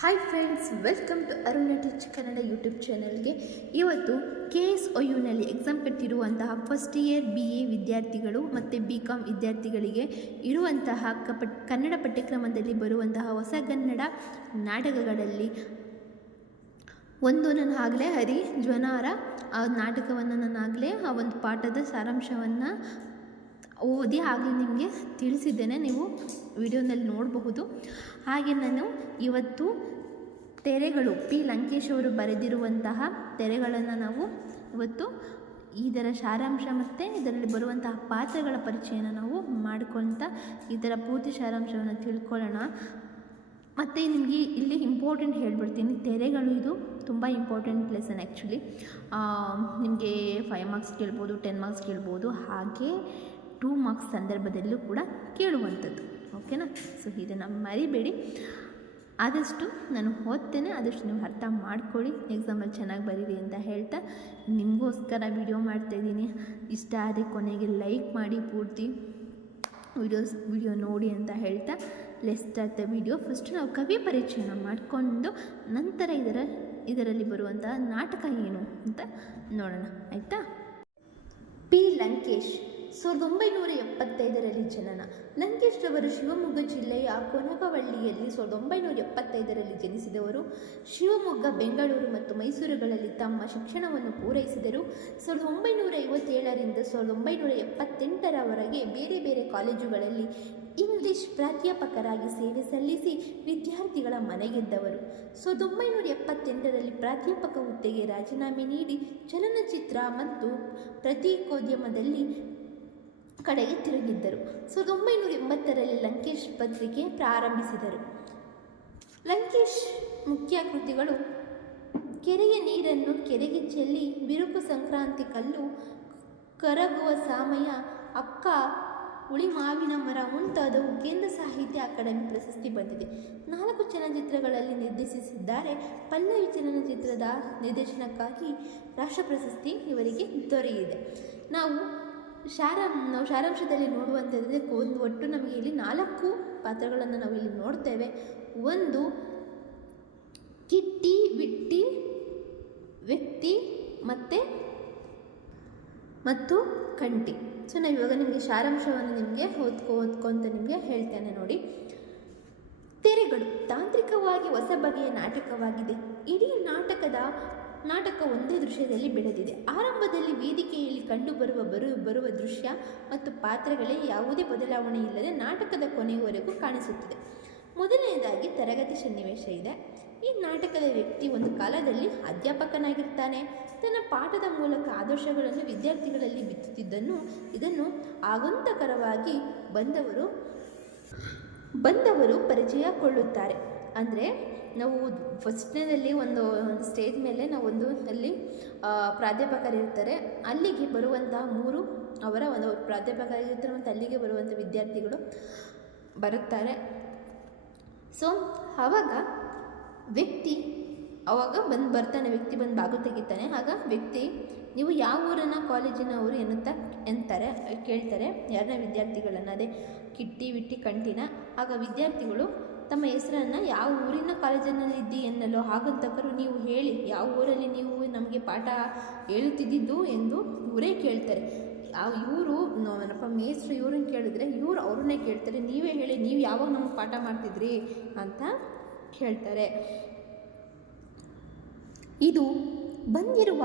Hi friends, welcome to Aruna teach Kannada YouTube ಚಾನಲ್ಗೆ. ಇವತ್ತು KSOUನಲ್ಲಿ ಎಕ್ಸಾಮ್ ಕಟ್ಟಿರುವಂತಹ ಫಸ್ಟ್ ಇಯರ್ BA ವಿದ್ಯಾರ್ಥಿಗಳು ಮತ್ತು BCom ವಿದ್ಯಾರ್ಥಿಗಳಿಗೆ ಇರುವಂತಹ ಕನ್ನಡ ಪಠ್ಯಕ್ರಮದಲ್ಲಿ ಬರುವಂತಹ ಹೊಸಗನ್ನಡ ನಾಟಕಗಳಲ್ಲಿ ಒಂದು ನಾನು ಆಗಲೇ ಹರಿಜ್ವನಾರ ಆ ನಾಟಕವನ್ನು ನಾನಾಗಲೇ ಆ ಒಂದು ಪಾಠದ ಸಾರಾಂಶವನ್ನು ಓದಿ ಆಗಲೇ ನಿಮಗೆ ತಿಳಿಸಿದ್ದೇನೆ, ನೀವು ವಿಡಿಯೋನಲ್ಲಿ ನೋಡಬಹುದು. ಹಾಗೆ ನಾನು ಇವತ್ತು ತೆರೆಗಳು P. ಲಂಕೇಶ್ ಅವರು ಬರೆದಿರುವಂತಹ ತೆರೆಗಳನ್ನು ನಾವು ಇವತ್ತು ಇದರ ಸಾರಾಂಶ ಮತ್ತು ಇದರಲ್ಲಿ ಬರುವಂತಹ ಪಾತ್ರಗಳ ಪರಿಚಯನ ನಾವು ಮಾಡ್ಕೊಳ್ತಾ ಇದರ ಪೂರ್ತಿ ಸಾರಾಂಶವನ್ನು ತಿಳ್ಕೊಳ್ಳೋಣ. ಮತ್ತು ನಿಮಗೆ ಇಲ್ಲಿ ಇಂಪಾರ್ಟೆಂಟ್ ಹೇಳ್ಬಿಡ್ತೀನಿ, ತೆರೆಗಳು ಇದು ತುಂಬ ಇಂಪಾರ್ಟೆಂಟ್ ಲೆಸನ್. ಆ್ಯಕ್ಚುಲಿ ನಿಮಗೆ 5 ಮಾರ್ಕ್ಸ್ ಕೇಳ್ಬೋದು, 10 ಮಾರ್ಕ್ಸ್ ಕೇಳ್ಬೋದು, ಹಾಗೆ 2 ಮಾರ್ಕ್ಸ್ ಸಂದರ್ಭದಲ್ಲೂ ಕೂಡ ಕೇಳುವಂಥದ್ದು. ಓಕೆನಾ? ಸೊ ಇದನ್ನು ಮರಿಬೇಡಿ. ಆದಷ್ಟು ನಾನು ಓದ್ತೇನೆ, ಆದಷ್ಟು ನೀವು ಅರ್ಥ ಮಾಡ್ಕೊಳ್ಳಿ, ಎಕ್ಸಾಮಲ್ಲಿ ಚೆನ್ನಾಗಿ ಬರೀರಿ ಅಂತ ಹೇಳ್ತಾ ನಿಮಗೋಸ್ಕರ ವಿಡಿಯೋ ಮಾಡ್ತಾಯಿದ್ದೀನಿ. ಇಷ್ಟ ಆದರೆ ಕೊನೆಗೆ ಲೈಕ್ ಮಾಡಿ, ಪೂರ್ತಿ ವಿಡಿಯೋ ನೋಡಿ ಅಂತ ಹೇಳ್ತಾ let's start the video. First ನಾವು ಕವಿ ಪರಿಚಯನ ಮಾಡಿಕೊಂಡು ನಂತರ ಇದರಲ್ಲಿ ಬರುವಂತಹ ನಾಟಕ ಏನು ಅಂತ ನೋಡೋಣ, ಆಯಿತಾ? P. ಲಂಕೇಶ್ 1975ರಲ್ಲಿ ಜನನ. ಲಂಕೇಶ್ ರವರು ಶಿವಮೊಗ್ಗ ಜಿಲ್ಲೆಯ ಕೊನಗವಳ್ಳಿಯಲ್ಲಿ 1975ರಲ್ಲಿ ಜನಿಸಿದವರು. ಶಿವಮೊಗ್ಗ, ಬೆಂಗಳೂರು ಮತ್ತು ಮೈಸೂರುಗಳಲ್ಲಿ ತಮ್ಮ ಶಿಕ್ಷಣವನ್ನು ಪೂರೈಸಿದರು. 1957ರಿಂದ 1978ರವರೆಗೆ ಬೇರೆ ಬೇರೆ ಕಾಲೇಜುಗಳಲ್ಲಿ ಇಂಗ್ಲಿಷ್ ಪ್ರಾಧ್ಯಾಪಕರಾಗಿ ಸೇವೆ ಸಲ್ಲಿಸಿ ವಿದ್ಯಾರ್ಥಿಗಳ ಮನೆಗೆದ್ದವರು. 1978ರಲ್ಲಿ ಪ್ರಾಧ್ಯಾಪಕ ಹುದ್ದೆಗೆ ರಾಜೀನಾಮೆ ನೀಡಿ ಚಲನಚಿತ್ರ ಮತ್ತು ಪತ್ರಿಕೋದ್ಯಮದಲ್ಲಿ ಕಡೆಗೆ ತಿರುಗಿದ್ದರು. 1980ರಲ್ಲಿ ಲಂಕೇಶ್ ಪತ್ರಿಕೆ ಪ್ರಾರಂಭಿಸಿದರು. ಲಂಕೇಶ್ ಮುಖ್ಯ ಕೃತಿಗಳು ಕೆರೆಯ ನೀರನ್ನು ಕೆರೆಗೆ ಚೆಲ್ಲಿ, ಬಿರುಕು ಸಂಕ್ರಾಂತಿ ಕಲ್ಲು, ಕರಗುವ ಸಾಮಯ, ಅಕ್ಕ, ಹುಳಿ ಮಾವಿನ ಮರ ಮುಂತಾದವು ಕೇಂದ್ರ ಸಾಹಿತ್ಯ ಅಕಾಡೆಮಿ ಪ್ರಶಸ್ತಿ ಬಂದಿದೆ. 4 ಚಲನಚಿತ್ರಗಳಲ್ಲಿ ನಿರ್ದೇಶಿಸಿದ್ದಾರೆ. ಪಲ್ಲವಿ ಚಲನಚಿತ್ರದ ನಿರ್ದೇಶನಕ್ಕಾಗಿ ರಾಷ್ಟ್ರ ಪ್ರಶಸ್ತಿ ಇವರಿಗೆ ದೊರೆಯಿದೆ. ನಾವು ಸಾರಾಂಶದಲ್ಲಿ ನೋಡುವಂಥದ್ದೇ ಒಟ್ಟು ನಮಗೆ ಇಲ್ಲಿ 4 ಪಾತ್ರಗಳನ್ನು ನಾವು ಇಲ್ಲಿ ನೋಡ್ತೇವೆ. ಒಂದು ಕಿಟ್ಟಿ, ವಿಟ್ಟಿ, ವ್ಯಕ್ತಿ ಮತ್ತು ಕಂಟಿ. ಸೊ ನಾವು ಇವಾಗ ನಿಮಗೆ ಸಾರಾಂಶವನ್ನು ನಿಮಗೆ ಓದ್ಕೊಂತ ನಿಮಗೆ ಹೇಳ್ತೇನೆ ನೋಡಿ. ತೆರೆಗಳು ತಾಂತ್ರಿಕವಾಗಿ ಹೊಸ ಬಗೆಯ ನಾಟಕವಾಗಿದೆ. ಇಡೀ ನಾಟಕ ಒಂದೇ ದೃಶ್ಯದಲ್ಲಿ ಬೆಳೆದಿದೆ. ಆರಂಭದಲ್ಲಿ ವೇದಿಕೆಯಲ್ಲಿ ಕಂಡುಬರುವ ದೃಶ್ಯ ಮತ್ತು ಪಾತ್ರಗಳೇ ಯಾವುದೇ ಬದಲಾವಣೆ ಇಲ್ಲದೆ ನಾಟಕದ ಕೊನೆಯವರೆಗೂ ಕಾಣಿಸುತ್ತದೆ. ಮೊದಲನೆಯದಾಗಿ ತರಗತಿ ಸನ್ನಿವೇಶ ಇದೆ. ಈ ನಾಟಕದ ವ್ಯಕ್ತಿ ಒಂದು ಕಾಲದಲ್ಲಿ ಅಧ್ಯಾಪಕನಾಗಿರ್ತಾನೆ. ತನ್ನ ಪಾಠದ ಮೂಲಕ ಆದರ್ಶಗಳನ್ನು ವಿದ್ಯಾರ್ಥಿಗಳಲ್ಲಿ ಇದನ್ನು ಆಗುಂತಕರವಾಗಿ ಬಂದವರು ಪರಿಚಯಕೊಳ್ಳುತ್ತಾರೆ. ಅಂದರೆ ನಾವು ಫಸ್ಟ್ನೇದಲ್ಲಿ ಒಂದು ಸ್ಟೇಜ್ ಮೇಲೆ ನಾವು ಅಲ್ಲಿ ಪ್ರಾಧ್ಯಾಪಕರಿರ್ತಾರೆ. ಅಲ್ಲಿಗೆ ಬರುವಂತಹ 3 ಅವರ ಒಂದು ಪ್ರಾಧ್ಯಾಪಕರಿರ್ತಾರೆ ಮತ್ತು ಅಲ್ಲಿಗೆ ಬರುವಂಥ ವಿದ್ಯಾರ್ಥಿಗಳು ಬರುತ್ತಾರೆ. ಸೊ ಆವಾಗ ವ್ಯಕ್ತಿ ಬರ್ತಾನೆ, ವ್ಯಕ್ತಿ ಬಂದು ಬಾಗಿಲು ತೆಗಿತಾನೆ. ಆಗ ವ್ಯಕ್ತಿ, ನೀವು ಯಾವ ಊರಿನ ಕಾಲೇಜಿನವರು ಎಂತಾರೆ ಕೇಳ್ತಾರೆ ಯಾರನ್ನ ವಿದ್ಯಾರ್ಥಿಗಳನ್ನು, ಅದೇ ಕಿಟ್ಟಿ, ವಿಟ್ಟಿ, ಕಂಟಿನ. ಆಗ ವಿದ್ಯಾರ್ಥಿಗಳು ತಮ್ಮ ಹೆಸರನ್ನು ಯಾವ ಊರಿನ ಕಾಲೇಜಿನಲ್ಲಿದ್ದಿ ಎನ್ನಲು ಆಗುಂತಕರು, ನೀವು ಹೇಳಿ ಯಾವ ಊರಲ್ಲಿ ನೀವು ನಮಗೆ ಪಾಠ ಹೇಳುತ್ತಿದ್ದಿದ್ದು ಎಂದು ಇವರೇ ಕೇಳ್ತಾರೆ. ಇವರು ನನ್ನಪ್ಪ ಮೇಸ್ಟ್ರು ಇವ್ರನ್ನ ಕೇಳಿದ್ರೆ ಇವರು ಅವ್ರನ್ನೇ ಕೇಳ್ತಾರೆ, ನೀವೇ ಹೇಳಿ, ನೀವು ಯಾವಾಗ ನಮಗೆ ಪಾಠ ಮಾಡ್ತಿದ್ರಿ ಅಂತ ಹೇಳ್ತಾರೆ. ಇದು ಬಂದಿರುವ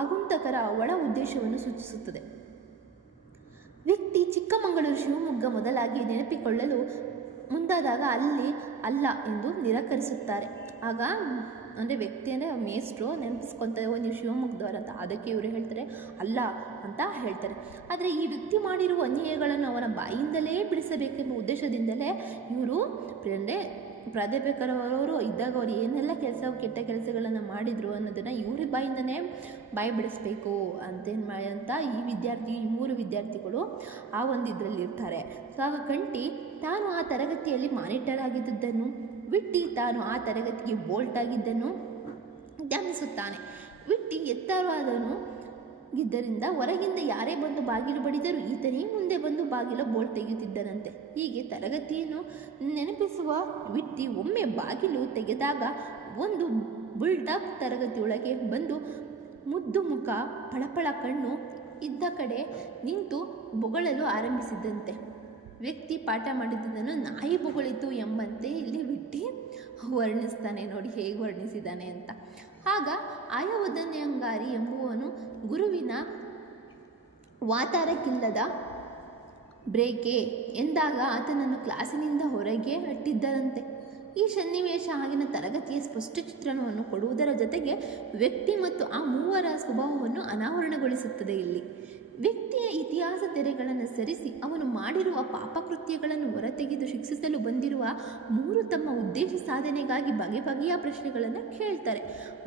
ಆಗುಂತಕರ ಒಳ ಉದ್ದೇಶವನ್ನು ಸೂಚಿಸುತ್ತದೆ. ವ್ಯಕ್ತಿ ಚಿಕ್ಕಮಗಳೂರು, ಶಿವಮೊಗ್ಗ ಮೊದಲಾಗಿ ನೆನಪಿಕೊಳ್ಳಲು ಮುಂದಾದಾಗ ಅಲ್ಲಿ ಅಲ್ಲ ಎಂದು ನಿರಾಕರಿಸುತ್ತಾರೆ. ಆಗ ಅಂದರೆ ವ್ಯಕ್ತಿ ಅಂದರೆ ಮೇಸ್ಟ್ರು ನೆನಪಿಸ್ಕೊತಾರೆ, ನೀವು ಶಿವಮೊಗ್ಗದವರು ಅಂತ. ಅದಕ್ಕೆ ಇವರು ಹೇಳ್ತಾರೆ ಅಲ್ಲ ಅಂತ ಹೇಳ್ತಾರೆ. ಆದರೆ ಈ ವ್ಯಕ್ತಿ ಮಾಡಿರುವ ಅನ್ಯಾಯಗಳನ್ನು ಅವನ ಬಾಯಿಂದಲೇ ಬಿಡಿಸಬೇಕೆಂಬ ಉದ್ದೇಶದಿಂದಲೇ ಇವರು ಅಂದರೆ ಪ್ರಾಧ್ಯಾಪಕರವರು ಇದ್ದಾಗ ಅವರು ಏನೆಲ್ಲ ಕೆಟ್ಟ ಕೆಲಸಗಳನ್ನು ಮಾಡಿದರು ಅನ್ನೋದನ್ನು ಇವ್ರ ಬಾಯಿಂದನೇ ಬಾಯಿ ಬಿಡಿಸ್ಬೇಕು ಅಂತ ಈ 3 ವಿದ್ಯಾರ್ಥಿಗಳು ಆ ಒಂದು ಇದರಲ್ಲಿರ್ತಾರೆ. ಸೊ ಆಗ ಕಂಟಿ ತಾನು ಆ ತರಗತಿಯಲ್ಲಿ ಮಾನಿಟರ್ ಆಗಿದ್ದನ್ನು, ವಿಟ್ಟಿ ತಾನು ಆ ತರಗತಿಗೆ ಬೋಲ್ಟ್ ಆಗಿದ್ದನ್ನು ಧ್ಯಾನಿಸುತ್ತಾನೆ. ವಿಟ್ಟಿ ಎತ್ತರವಾದನು, ಗಿದ್ದರಿಂದ ಹೊರಗಿಂದ ಯಾರೇ ಬಂದು ಬಾಗಿಲು ಬಡಿದರೂ ಈತನೇ ಮುಂದೆ ಬಂದು ಬಾಗಿಲ ಬೋಲ್ಟ್ ತೆಗೆಯುತ್ತಿದ್ದನಂತೆ. ಹೀಗೆ ತರಗತಿಯನ್ನು ನೆನಪಿಸುವ ವಿಟ್ಟಿ ಒಮ್ಮೆ ಬಾಗಿಲು ತೆಗೆದಾಗ ಒಂದು ಬುಲ್ಡಾಗ್ ತರಗತಿಯೊಳಗೆ ಬಂದು ಮುದ್ದು ಮುಖ, ಪಳಪಳ ಕಣ್ಣು ಇದ್ದ ಕಡೆ ನಿಂತು ಬೊಗಳಲು ಆರಂಭಿಸಿದಂತೆ. ವ್ಯಕ್ತಿ ಪಾಠ ಮಾಡಿದ್ದನ್ನು ನಾಯಿ ಬೊಗಳಿತು ಎಂಬಂತೆ ಇಲ್ಲಿ ವಿಟ್ಟಿ ವರ್ಣಿಸ್ತಾನೆ. ನೋಡಿ ಹೇಗೆ ವರ್ಣಿಸಿದ್ದಾನೆ ಅಂತ. ಆಗ ಆಯವದನ್ಯಂಗಾರಿ ಎಂಬುವನು ಗುರುವಿನ ವಾತಾರಕ್ಕಿಲ್ಲದ ಬ್ರೇಕೆ ಎಂದಾಗ ಆತನನ್ನು ಕ್ಲಾಸಿನಿಂದ ಹೊರಗೆ ಅಟ್ಟಿದ್ದರಂತೆ. ಈ ಸನ್ನಿವೇಶ ಆಗಿನ ತರಗತಿಯ ಸ್ಪಷ್ಟ ಚಿತ್ರಣವನ್ನು ಕೊಡುವುದರ ಜೊತೆಗೆ ವ್ಯಕ್ತಿ ಮತ್ತು ಆ ಮೂವರ ಸ್ವಭಾವವನ್ನು ಅನಾವರಣಗೊಳಿಸುತ್ತದೆ. ಇಲ್ಲಿ ವ್ಯಕ್ತಿಯ ಇತಿಹಾಸ ತೆರೆಗಳನ್ನು ಸರಿಸಿ ಅವನು ಮಾಡಿರುವ ಪಾಪಕೃತ್ಯಗಳನ್ನು ಹೊರತೆಗೆದು ಶಿಕ್ಷಿಸಲು ಬಂದಿರುವ ಮೂರು ತಮ್ಮ ಉದ್ದೇಶ ಸಾಧನೆಗಾಗಿ ಬಗೆ ಬಗೆಯ ಪ್ರಶ್ನೆಗಳನ್ನು ಕೇಳ್ತಾರೆ.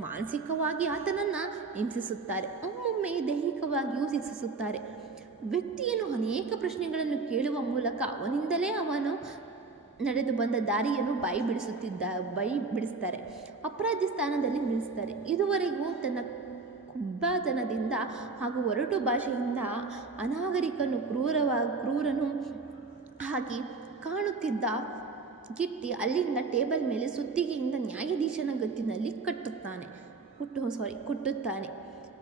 ಮಾನಸಿಕವಾಗಿ ಆತನನ್ನು ಹಿಂಸಿಸುತ್ತಾರೆ, ಒಮ್ಮೊಮ್ಮೆ ದೈಹಿಕವಾಗಿಯೂ ಶಿಕ್ಷಿಸುತ್ತಾರೆ. ವ್ಯಕ್ತಿಯನ್ನು ಅನೇಕ ಪ್ರಶ್ನೆಗಳನ್ನು ಕೇಳುವ ಮೂಲಕ ಅವನಿಂದಲೇ ಅವನು ನಡೆದು ಬಂದ ದಾರಿಯನ್ನು ಬಾಯಿ ಬಿಡಿಸ್ತಾರೆ. ಅಪರಾಧಿ ಸ್ಥಾನದಲ್ಲಿ ನಿಲ್ಲಿಸ್ತಾರೆ. ಇದುವರೆಗೂ ತನ್ನ ಕುಬ್ಬತನದಿಂದ ಹಾಗೂ ಒರಟು ಭಾಷೆಯಿಂದ ಅನಾಗರಿಕನು ಕ್ರೂರನು ಹಾಕಿ ಕಾಣುತ್ತಿದ್ದ ಗಿಟ್ಟಿ ಅಲ್ಲಿಂದ ಟೇಬಲ್ ಮೇಲೆ ಸುತ್ತಿಗೆಯಿಂದ ನ್ಯಾಯಾಧೀಶನ ಗತ್ತಿನಲ್ಲಿ ಕುಟ್ಟುತ್ತಾನೆ.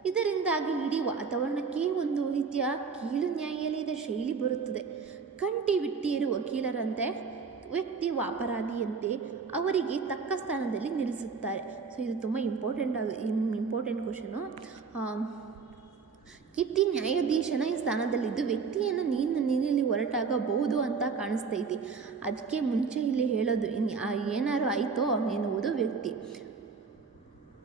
ಇದರಿಂದಾಗಿ ಇಡೀ ವಾತಾವರಣಕ್ಕೆ ಒಂದು ರೀತಿಯ ಕೀಳು ನ್ಯಾಯಾಲಯದ ಶೈಲಿ ಬರುತ್ತದೆ. ಕಂಟಿ ವಿಟ್ಟಿಯರು ವಕೀಲರಂತೆ, ವ್ಯಕ್ತಿ ಅಪರಾಧಿಯಂತೆ ಅವರಿಗೆ ತಕ್ಕ ಸ್ಥಾನದಲ್ಲಿ ನಿಲ್ಲಿಸುತ್ತಾರೆ. ಸೊ ಇದು ತುಂಬ ಇಂಪಾರ್ಟೆಂಟ್ ಕ್ವಶನು. ಕಿಟ್ಟಿ ನ್ಯಾಯಾಧೀಶನ ಸ್ಥಾನದಲ್ಲಿದ್ದು ವ್ಯಕ್ತಿಯನ್ನು ನೀನಲ್ಲಿ ಹೊರಟಾಗಬಹುದು ಅಂತ ಕಾಣಿಸ್ತೈತಿ. ಅದಕ್ಕೆ ಮುಂಚೆ ಇಲ್ಲಿ ಹೇಳೋದು ಏನಾರು ಆಯಿತೋ ಎನ್ನುವುದು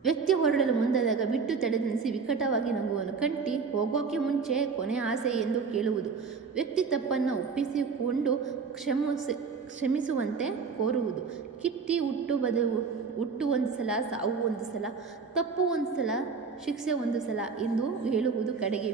ವ್ಯಕ್ತಿ ಹೊರಡಲು ಮುಂದಾದಾಗ ಬಿಟ್ಟು ತಡೆ ನಿಲ್ಲಿಸಿ ವಿಕಟವಾಗಿ ನಗುವನು. ಕಂಟಿ ಹೋಗೋಕೆ ಮುಂಚೆ ಕೊನೆ ಆಸೆ ಎಂದು ಕೇಳುವುದು. ವ್ಯಕ್ತಿ ತಪ್ಪನ್ನು ಒಪ್ಪಿಸಿಕೊಂಡು ಕ್ಷಮಿಸುವಂತೆ ಕೋರುವುದು. ಕಿಟ್ಟಿ ಹುಟ್ಟು ಒಂದು ಸಲ, ಸಾವು ಒಂದು ಸಲ, ತಪ್ಪು ಒಂದು ಸಲ, ಶಿಕ್ಷೆ ಒಂದು ಸಲ ಎಂದು ಹೇಳುವುದು. ಕಡೆಗೆ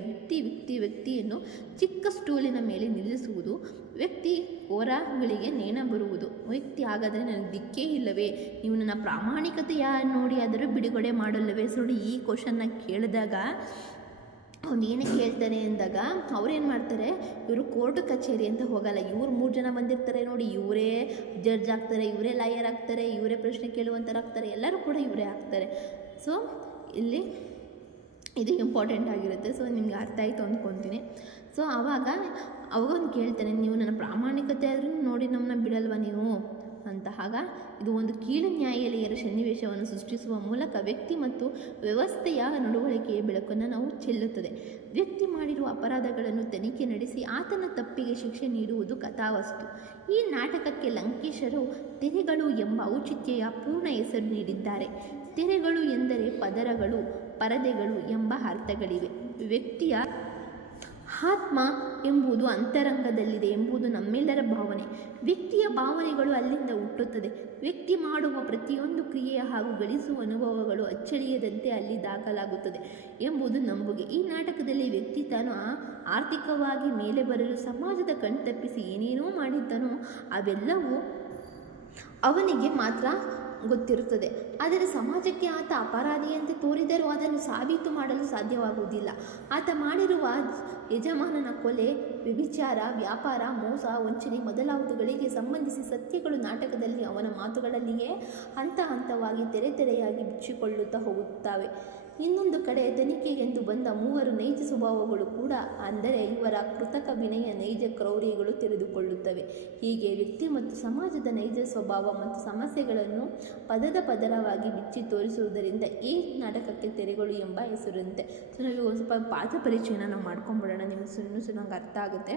ವ್ಯಕ್ತಿಯನ್ನು ಚಿಕ್ಕ ಸ್ಟೂಲಿನ ಮೇಲೆ ನಿಲ್ಲಿಸುವುದು. ವ್ಯಕ್ತಿ ಹೊರಗಳಿಗೆ ನೇಣ ಬರುವುದು. ವ್ಯಕ್ತಿ ಹಾಗಾದರೆ ನನಗೆ ದಿಕ್ಕೇ ಇಲ್ಲವೇ, ನೀವು ನನ್ನ ಪ್ರಾಮಾಣಿಕತೆಯ ನೋಡಿ ಆದರೂ ಬಿಡುಗಡೆ ಮಾಡಲ್ಲವೇ? ಸೊ ಈ ಕ್ವಶನ್ನ ಕೇಳಿದಾಗ ಅವ್ನು ಏನಕ್ಕೆ ಹೇಳ್ತಾನೆ ಅಂದಾಗ ಅವ್ರೇನು ಮಾಡ್ತಾರೆ, ಇವರು ಕೋರ್ಟ್ ಕಚೇರಿ ಅಂತ ಹೋಗಲ್ಲ. ಇವ್ರು 3 ಜನ ಬಂದಿರ್ತಾರೆ ನೋಡಿ, ಇವರೇ ಜಡ್ಜ್ ಆಗ್ತಾರೆ, ಇವರೇ ಲಾಯರ್ ಆಗ್ತಾರೆ, ಇವರೇ ಪ್ರಶ್ನೆ ಕೇಳುವಂಥರಾಗ್ತಾರೆ, ಎಲ್ಲರೂ ಕೂಡ ಇವರೇ ಆಗ್ತಾರೆ. ಸೊ ಇಲ್ಲಿ ಇದು ಇಂಪಾರ್ಟೆಂಟ್ ಆಗಿರುತ್ತೆ. ಸೊ ನಿಮ್ಗೆ ಅರ್ಥ ಆಯಿತು ಅಂದ್ಕೊತೀನಿ. ಸೊ ಆವಾಗ ಅವಾಗೊಂದು ಕೇಳ್ತಾನೆ, ನೀವು ನನ್ನ ಪ್ರಾಮಾಣಿಕತೆ ಆದ್ರೂ ನೋಡಿ ನಮ್ಮನ್ನ ಬಿಡಲ್ವ ನೀವು ಅಂತ. ಆಗ ಇದು ಒಂದು ಕೀಳು ನ್ಯಾಯಾಲಯದ ಸನ್ನಿವೇಶವನ್ನು ಸೃಷ್ಟಿಸುವ ಮೂಲಕ ವ್ಯಕ್ತಿ ಮತ್ತು ವ್ಯವಸ್ಥೆಯ ನಡವಳಿಕೆಯ ಬೆಳಕನ್ನು ನಾವು ಚೆಲ್ಲುತ್ತದೆ. ವ್ಯಕ್ತಿ ಮಾಡಿರುವ ಅಪರಾಧಗಳನ್ನು ತನಿಖೆ ನಡೆಸಿ ಆತನ ತಪ್ಪಿಗೆ ಶಿಕ್ಷೆ ನೀಡುವುದು ಕಥಾವಸ್ತು. ಈ ನಾಟಕಕ್ಕೆ ಲಂಕೇಶರು ತೆರೆಗಳು ಎಂಬ ಔಚಿತ್ಯೆಯ ಪೂರ್ಣ ಹೆಸರು ನೀಡಿದ್ದಾರೆ. ತೆರೆಗಳು ಎಂದರೆ ಪದರಗಳು, ಪರದೆಗಳು ಎಂಬ ಅರ್ಥಗಳಿವೆ. ವ್ಯಕ್ತಿಯ ಆತ್ಮ ಎಂಬುದು ಅಂತರಂಗದಲ್ಲಿದೆ ಎಂಬುದು ನಮ್ಮೆಲ್ಲರ ಭಾವನೆ. ವ್ಯಕ್ತಿಯ ಭಾವನೆಗಳು ಅಲ್ಲಿಂದ ಹುಟ್ಟುತ್ತದೆ. ವ್ಯಕ್ತಿ ಮಾಡುವ ಪ್ರತಿಯೊಂದು ಕ್ರಿಯೆ ಹಾಗೂ ಗಳಿಸುವ ಅನುಭವಗಳು ಅಚ್ಚಳಿಯದಂತೆ ಅಲ್ಲಿ ದಾಖಲಾಗುತ್ತದೆ ಎಂಬುದು ನಂಬುಗೆ. ಈ ನಾಟಕದಲ್ಲಿ ವ್ಯಕ್ತಿ ತಾನು ಆರ್ಥಿಕವಾಗಿ ಮೇಲೆ ಬರಲು ಸಮಾಜದ ಕಣ್ತಪ್ಪಿಸಿ ಏನೇನೋ ಮಾಡಿದ್ದನೋ ಅವೆಲ್ಲವೂ ಅವನಿಗೆ ಮಾತ್ರ ಗೊತ್ತಿರುತ್ತದೆ. ಆದರೆ ಸಮಾಜಕ್ಕೆ ಆತ ಅಪರಾಧಿಯಂತೆ ತೋರಿದರೂ ಅದನ್ನು ಸಾಬೀತು ಮಾಡಲು ಸಾಧ್ಯವಾಗುವುದಿಲ್ಲ. ಆತ ಮಾಡಿರುವ ಯಜಮಾನನ ಕೊಲೆ, ವ್ಯಭಿಚಾರ, ವ್ಯಾಪಾರ, ಮೋಸ, ವಂಚನೆ ಮೊದಲಾದವುಗಳಿಗೆ ಸಂಬಂಧಿಸಿ ಸತ್ಯಗಳು ನಾಟಕದಲ್ಲಿ ಅವನ ಮಾತುಗಳಲ್ಲಿಯೇ ಹಂತ ಹಂತವಾಗಿ ತೆರೆಯಾಗಿ ಬಿಚ್ಚಿಕೊಳ್ಳುತ್ತಾ ಹೋಗುತ್ತವೆ. ಇನ್ನೊಂದು ಕಡೆ ತನಿಖೆಗೆಂದು ಬಂದ ಮೂವರು ನೈಜ ಸ್ವಭಾವಗಳು ಕೂಡ, ಅಂದರೆ ಇವರ ಕೃತಕ ವಿನಯ, ನೈಜ ಕ್ರೌರ್ಯಗಳು ತೆರೆದುಕೊಳ್ಳುತ್ತವೆ. ಹೀಗೆ ವ್ಯಕ್ತಿ ಮತ್ತು ಸಮಾಜದ ನೈಜ ಸ್ವಭಾವ ಮತ್ತು ಸಮಸ್ಯೆಗಳನ್ನು ಪದರವಾಗಿ ಬಿಚ್ಚಿ ತೋರಿಸುವುದರಿಂದ ಈ ನಾಟಕಕ್ಕೆ ತೆರೆಗಳು ಎಂಬ ಹೆಸರಂತೆ. ಸೊ ನಾವು ಒಂದು ಸ್ವಲ್ಪ ಪಾತ್ರ ಪರಿಚಯನ ನಾವು ಮಾಡ್ಕೊಂಡ್ಬಿಡೋಣ, ನಿಮಗೆ ಸುಣ್ಣಗೆ ಅರ್ಥ ಆಗುತ್ತೆ.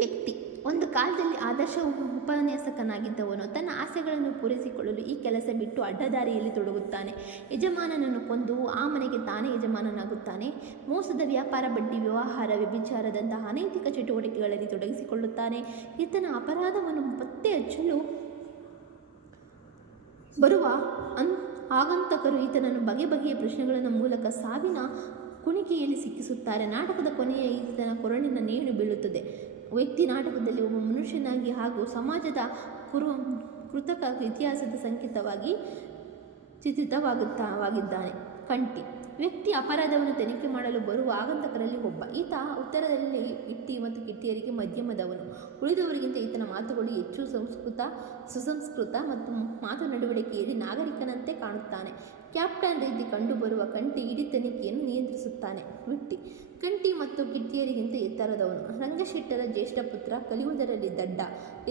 ವ್ಯಕ್ತಿ ಒಂದು ಕಾಲದಲ್ಲಿ ಆದರ್ಶ ಉಪನ್ಯಾಸಕನಾಗಿದ್ದವನು ತನ್ನ ಆಸೆಗಳನ್ನು ಪೂರೈಸಿಕೊಳ್ಳಲು ಈ ಕೆಲಸ ಬಿಟ್ಟು ಅಡ್ಡದಾರಿಯಲ್ಲಿ ತೊಡಗುತ್ತಾನೆ. ಯಜಮಾನನನ್ನು ಕೊಂದು ಆ ಮನೆಗೆ ತಾನೇ ಯಜಮಾನನಾಗುತ್ತಾನೆ. ಮೋಸದ ವ್ಯಾಪಾರ, ಬಡ್ಡಿ ವ್ಯವಹಾರ, ವ್ಯಭಿಚಾರದಂತಹ ಅನೈತಿಕ ಚಟುವಟಿಕೆಗಳಲ್ಲಿ ತೊಡಗಿಸಿಕೊಳ್ಳುತ್ತಾನೆ. ಈತನ ಅಪರಾಧವನ್ನು ಪತ್ತೆ ಹಚ್ಚಲು ಬರುವ ಆಗಂತಕರು ಈತನನ್ನು ಬಗೆ ಬಗೆಯ ಪ್ರಶ್ನೆಗಳ ಮೂಲಕ ಸಾವಿನ ಕುಣಿಕೆಯಲ್ಲಿ ಸಿಕ್ಕಿಸುತ್ತಾರೆ. ನಾಟಕದ ಕೊನೆಯ ಈತನ ಕೊರಳಿನ ನೇಣು ಬೀಳುತ್ತದೆ. ವ್ಯಕ್ತಿ ನಾಟಕದಲ್ಲಿ ಒಬ್ಬ ಮನುಷ್ಯನಾಗಿ ಹಾಗೂ ಸಮಾಜದ ಕೃತಕ ಇತಿಹಾಸದ ಸಂಕೇತವಾಗಿ ಚಿತ್ರಿತವಾಗಿದ್ದಾನೆ. ಕಂಠಿ ವ್ಯಕ್ತಿ ಅಪರಾಧವನ್ನು ತನಿಖೆ ಮಾಡಲು ಬರುವ ಆಗಂತಕರಲ್ಲಿ ಒಬ್ಬ. ಈತ ಉತ್ತರದಲ್ಲಿ ಇಟ್ಟಿ ಮತ್ತು ಕಿಟ್ಟಿಯರಿಗೆ ಮಧ್ಯಮದವನು. ಉಳಿದವರಿಗಿಂತ ಈತನ ಮಾತುಗಳು ಹೆಚ್ಚು ಸುಸಂಸ್ಕೃತ ಮತ್ತು ಮಾತು ನಡವಳಿಕೆಯಲ್ಲಿ ನಾಗರಿಕನಂತೆ ಕಾಣುತ್ತಾನೆ. ಕ್ಯಾಪ್ಟನ್ ರೀತಿ ಕಂಡುಬರುವ ಕಂಠಿ ಇಡೀ ತನಿಖೆಯನ್ನು ನಿಯಂತ್ರಿಸುತ್ತಾನೆ. ವಿಟ್ಟಿ ಕಂಠಿ ಮತ್ತು ಕಿಟ್ಟಿಯರಿಗಿಂತ ಎತ್ತರದವನು. ರಂಗಶೆಟ್ಟರ ಜ್ಯೇಷ್ಠ ಪುತ್ರ, ಕಲಿಯುವುದರಲ್ಲಿ ದಡ್ಡ.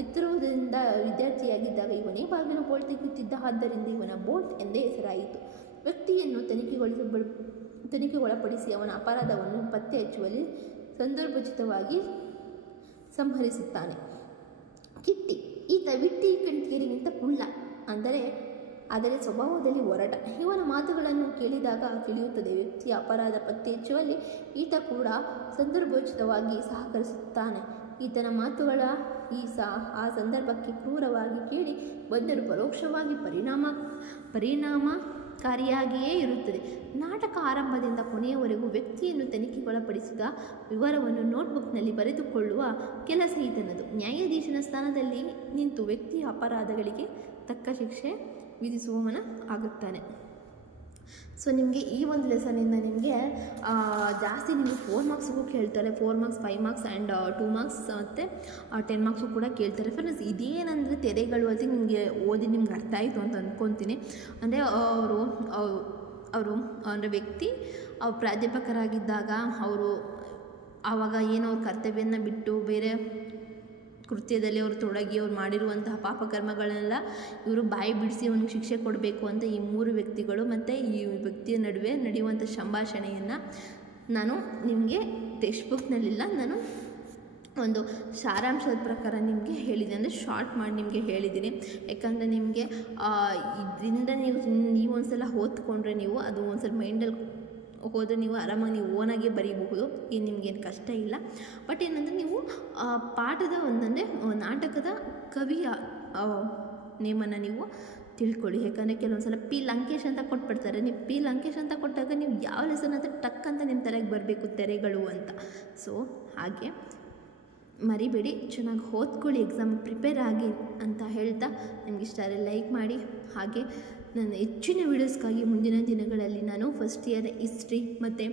ಎತ್ತರದಿಂದ ವಿದ್ಯಾರ್ಥಿಯಾಗಿದ್ದಾಗ ಇವನೇ ಬಾಗಿಲು ಬೋಲ್ಟ್ ತೆಗೆಯುತ್ತಿದ್ದ, ಆದ್ದರಿಂದ ಇವನ ಬೋಲ್ಟ್ ಎಂದೇ ಹೆಸರಾಯಿತು. ವ್ಯಕ್ತಿಯನ್ನು ತನಿಖೆಗೊಳಪಡಿಸಿ ಅವನ ಅಪರಾಧವನ್ನು ಪತ್ತೆ ಹಚ್ಚುವಲ್ಲಿ ಸಂದರ್ಭೋಚಿತವಾಗಿ ಸಂಹರಿಸುತ್ತಾನೆ. ಕಿಟ್ಟಿ ಈತ ವಿಟ್ಟಿ ಕಂಠಿಯರಿಗಿಂತ ಕುಳ್ಳ, ಆದರೆ ಸ್ವಭಾವದಲ್ಲಿ ಒರಟ. ಇವನ ಮಾತುಗಳನ್ನು ಕೇಳಿದಾಗ ತಿಳಿಯುತ್ತದೆ ವ್ಯಕ್ತಿಯ ಅಪರಾಧ ಪತ್ತೆ ಹಚ್ಚುವಲ್ಲಿ ಈತ ಕೂಡ ಸಂದರ್ಭೋಚಿತವಾಗಿ ಸಹಕರಿಸುತ್ತಾನೆ. ಈತನ ಮಾತುಗಳ ಆ ಸಂದರ್ಭಕ್ಕೆ ಕ್ರೂರವಾಗಿ ಕೇಳಿ ಬಂದರೂ ಪರೋಕ್ಷವಾಗಿ ಪರಿಣಾಮಕಾರಿಯಾಗಿಯೇ ಇರುತ್ತದೆ. ನಾಟಕ ಆರಂಭದಿಂದ ಕೊನೆಯವರೆಗೂ ವ್ಯಕ್ತಿಯನ್ನು ತನಿಖೆಗೊಳಪಡಿಸಿದ ವಿವರವನ್ನು ನೋಟ್ಬುಕ್ನಲ್ಲಿ ಬರೆದುಕೊಳ್ಳುವ ಕೆಲಸ ಈತನದು. ನ್ಯಾಯಾಧೀಶನ ಸ್ಥಾನದಲ್ಲಿ ನಿಂತು ವ್ಯಕ್ತಿಯ ಅಪರಾಧಗಳಿಗೆ ತಕ್ಕ ಶಿಕ್ಷೆ ವಿಧಿಸುವವನ ಆಗುತ್ತಾನೆ. ಸೊ ನಿಮಗೆ ಈ ಒಂದು ಲೆಸನಿಂದ ನಿಮಗೆ ಜಾಸ್ತಿ ನಿಮಗೆ 4 ಮಾರ್ಕ್ಸ್ಗೂ ಕೇಳ್ತಾರೆ. 4 ಮಾರ್ಕ್ಸ್, 5 ಮಾರ್ಕ್ಸ್ ಆ್ಯಂಡ್ 2 ಮಾರ್ಕ್ಸ್ ಮತ್ತು 10 ಮಾರ್ಕ್ಸು ಕೂಡ ಕೇಳ್ತಾರೆ. ಫ್ರೆಂಡ್ಸ್, ಇದೇನಂದರೆ ತೆರೆಗಳು ಅದಕ್ಕೆ ನಿಮಗೆ ಓದಿ ನಿಮ್ಗೆ ಅರ್ಥ ಆಯಿತು ಅಂತ ಅಂದ್ಕೊತೀನಿ. ಅಂದರೆ ಅವರು ಅಂದರೆ ವ್ಯಕ್ತಿ ಪ್ರಾಧ್ಯಾಪಕರಾಗಿದ್ದಾಗ ಅವರು ಆವಾಗ ಏನೋ ಅವ್ರ ಕರ್ತವ್ಯನ ಬಿಟ್ಟು ಬೇರೆ ಕೃತ್ಯದಲ್ಲಿ ಅವರು ತೊಡಗಿ ಅವ್ರು ಮಾಡಿರುವಂತಹ ಪಾಪಕರ್ಮಗಳನ್ನೆಲ್ಲ ಇವರು ಬಾಯಿ ಬಿಡಿಸಿ ಅವನಿಗೆ ಶಿಕ್ಷೆ ಕೊಡಬೇಕು ಅಂತ ಈ 3 ವ್ಯಕ್ತಿಗಳು ಮತ್ತು ಈ ವ್ಯಕ್ತಿಯ ನಡುವೆ ನಡೆಯುವಂಥ ಸಂಭಾಷಣೆಯನ್ನು ನಾನು ನಿಮಗೆ ಟೆಕ್ಸ್ಟ್ ಬುಕ್ನಲ್ಲಿಲ್ಲ, ನಾನು ಒಂದು ಸಾರಾಂಶದ ಪ್ರಕಾರ ನಿಮಗೆ ಹೇಳಿದೆ, ಅಂದರೆ ಶಾರ್ಟ್ ಮಾಡಿ ನಿಮಗೆ ಹೇಳಿದ್ದೀನಿ. ಯಾಕಂದರೆ ನಿಮಗೆ ಇದರಿಂದ ನೀವು ಒಂದು ಸಲ ಓದ್ಕೊಂಡ್ರೆ ನೀವು ಅದು ಒಂದು ಸಲ ಮೈಂಡಲ್ಲಿ ಹೋದರೆ ನೀವು ಆರಾಮಾಗಿ ನೀವು ಓನಾಗೆ ಬರೀಬಹುದು. ಏನು ನಿಮಗೇನು ಕಷ್ಟ ಇಲ್ಲ. ಬಟ್ ಏನಂದರೆ ನೀವು ಪಾಠದ ಒಂದಂದರೆ ನಾಟಕದ ಕವಿಯ ನೇಮನ್ನು ನೀವು ತಿಳ್ಕೊಳ್ಳಿ. ಯಾಕಂದರೆ ಕೆಲವೊಂದು ಸಲ ಪಿ ಲಂಕೇಶ್ ಅಂತ ಕೊಟ್ಬಿಡ್ತಾರೆ. ನೀವು ಪಿ ಲಂಕೇಶ್ ಅಂತ ಕೊಟ್ಟಾಗ ನೀವು ಯಾವ ಲೆಸನ್ ಅಂತ ಟಕ್ ಅಂತ ನಿಮ್ಮ ತಲೆಗೆ ಬರಬೇಕು ತೆರೆಗಳು ಅಂತ. ಸೊ ಹಾಗೆ ಮರಿಬೇಡಿ, ಚೆನ್ನಾಗಿ ಓದ್ಕೊಳ್ಳಿ, ಎಕ್ಸಾಮ್ ಪ್ರಿಪೇರ್ ಆಗಿ ಅಂತ ಹೇಳ್ತಾ ನಿಮ್ಗೆ ಇಷ್ಟ ಆದರೆ ಲೈಕ್ ಮಾಡಿ. ಹಾಗೆ ನನ್ನ ಹೆಚ್ಚಿನ ವೀಡಿಯೋಸ್ಗಾಗಿ ಮುಂದಿನ ದಿನಗಳಲ್ಲಿ ನಾನು ಫಸ್ಟ್ ಇಯರ್ ಹಿಸ್ಟ್ರಿ ಮತ್ತು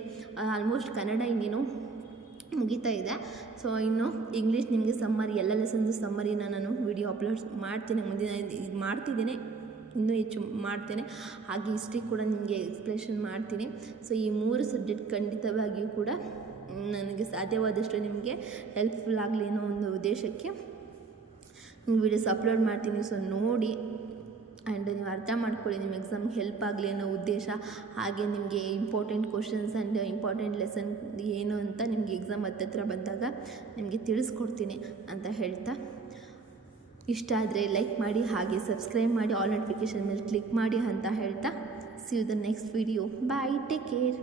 ಆಲ್ಮೋಸ್ಟ್ ಕನ್ನಡ ಇನ್ನೇನು ಮುಗಿತಾ ಇದೆ. ಸೊ ಇನ್ನು ಇಂಗ್ಲೀಷ್ ನಿಮಗೆ ಸಮ್ಮರಿ, ಎಲ್ಲ ಲೆಸನ್ಸು ಸಮ್ಮರಿನ ನಾನು ವಿಡಿಯೋ ಅಪ್ಲೋಡ್ ಮಾಡ್ತೇನೆ. ಇದು ಮಾಡ್ತಿದ್ದೇನೆ, ಇನ್ನೂ ಹೆಚ್ಚು ಮಾಡ್ತೇನೆ. ಹಾಗೆ ಹಿಸ್ಟ್ರಿ ಕೂಡ ನಿಮಗೆ ಎಕ್ಸ್ಪ್ಲೇಷನ್ ಮಾಡ್ತೀನಿ. ಸೊ ಈ 3 ಸಬ್ಜೆಕ್ಟ್ ಖಂಡಿತವಾಗಿಯೂ ಕೂಡ ನನಗೆ ಸಾಧ್ಯವಾದಷ್ಟು ನಿಮಗೆ ಹೆಲ್ಪ್ಫುಲ್ ಆಗಲಿ ಅನ್ನೋ ಒಂದು ಉದ್ದೇಶಕ್ಕೆ ವೀಡಿಯೋಸ್ ಅಪ್ಲೋಡ್ ಮಾಡ್ತೀನಿ. ಸೊ ನೋಡಿ ಆ್ಯಂಡ್ ನೀವು ಅರ್ಥ ಮಾಡ್ಕೊಳ್ಳಿ, ನಿಮ್ಮ ಎಕ್ಸಾಮ್ಗೆ ಹೆಲ್ಪ್ ಆಗಲಿ ಅನ್ನೋ ಉದ್ದೇಶ. ಹಾಗೆ ನಿಮಗೆ important questions and important lesson ಏನು ಅಂತ ನಿಮಗೆ ಎಕ್ಸಾಮ್ ಹತ್ತಿರ ಬಂದಾಗ ನಿಮಗೆ ತಿಳಿಸ್ಕೊಡ್ತೀನಿ ಅಂತ ಹೇಳ್ತಾ, ಇಷ್ಟ ಆದರೆ ಲೈಕ್ ಮಾಡಿ, ಹಾಗೆ ಸಬ್ಸ್ಕ್ರೈಬ್ ಮಾಡಿ, ಆಲ್ ನೋಟಿಫಿಕೇಷನ್ ಮೇಲೆ ಕ್ಲಿಕ್ ಮಾಡಿ ಅಂತ ಹೇಳ್ತಾ, see you the next video. Bye, take care.